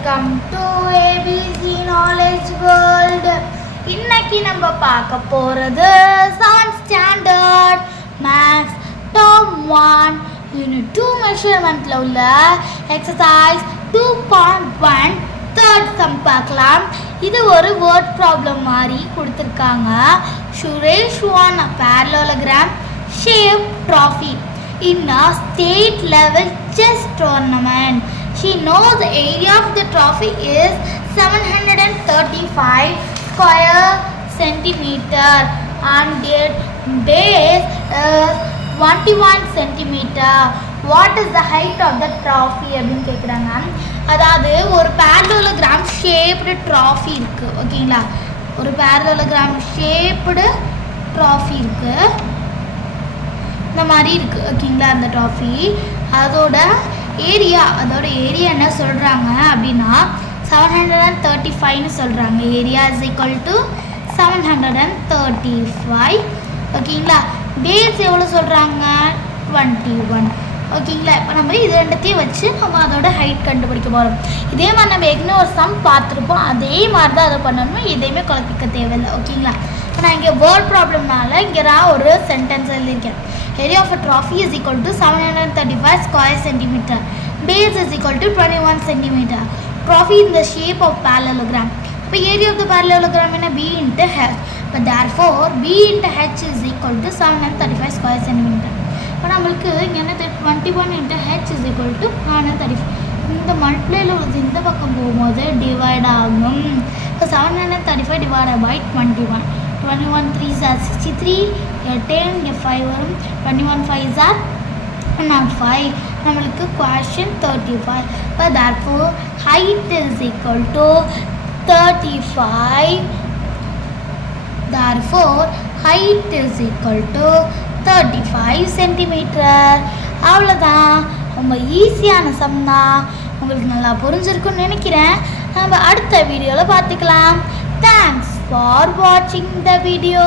Welcome to ABC Knowledge World. இன்னைக்கு நம்ம பார்க்க போறது 7th standard Maths Term 1 Unit 2 measurementல உள்ள exercise 2.1 third sum பார்க்கலாம். இது ஒரு word problem மாதிரி கொடுத்திருக்காங்க. Suresh won a parallelogram shaped trophy in a state level chess tournament. She knows the area of the trophy is 735 square centimeter and its base is 21 centimeter. What is the height of the trophy அப்படின்னு கேட்குறாங்க. அதாவது ஒரு parallelogram shaped trophy இருக்கு, ஓகேங்களா? ஒரு parallelogram shaped trophy இருக்கு, இந்த மாதிரி இருக்கு, ஓகேங்களா? அந்த trophy அதோட ஏரியா என்ன சொல்கிறாங்க அப்படின்னா 735 சொல்கிறாங்க. ஏரியா இஸ் ஈக்குவல் டு 735, ஓகேங்களா? பேஸ் எவ்வளோ சொல்கிறாங்க? 21, ஓகேங்களா? இப்போ நம்ம இது ரெண்டுத்தையும் வச்சு நம்ம அதோட ஹைட் கண்டுபிடிக்க போகிறோம். இதே மாதிரி நம்ம ஏற்கனவே ஒரு சம் பார்த்துருப்போம், அதே மாதிரி தான் அதை பண்ணணும், எதையுமே குழப்பிக்க தேவையில்லை, ஓகேங்களா? இப்போ நான் இங்கே வேர்ட் ப்ராப்ளம்னால இங்கே நான் ஒரு சென்டென்ஸ் எழுதியிருக்கேன். Area of a trophy is equal to 735 square centimeter. Base is equal to 21 centimeter. Trophy in the shape of parallelogram. So area of the parallelogram is B into H. But therefore B into H is equal to 735 square centimeter. But நம்மளுக்கு இங்கே என்ன 21 into H is equal to 735. இந்த மல்டிப்ளைல உள்ளது இந்த பக்கம் போகும்போது divide ஆகும். இப்போ 735 divided by 21. 21 3s are 63, 10, 5 வரும், 21 5s are 105. நம்மளுக்கு question 35. But therefore height is equal to 35. Therefore height is equal to 35 centimeter. அவ்வளோதான், ரொம்ப ஈஸியான சம் தான். உங்களுக்கு நல்லா புரிஞ்சிருக்குன்னு நினைக்கிறேன். நம்ம அடுத்த வீடியோவில் பார்த்துக்கலாம். Thanks for watching the video.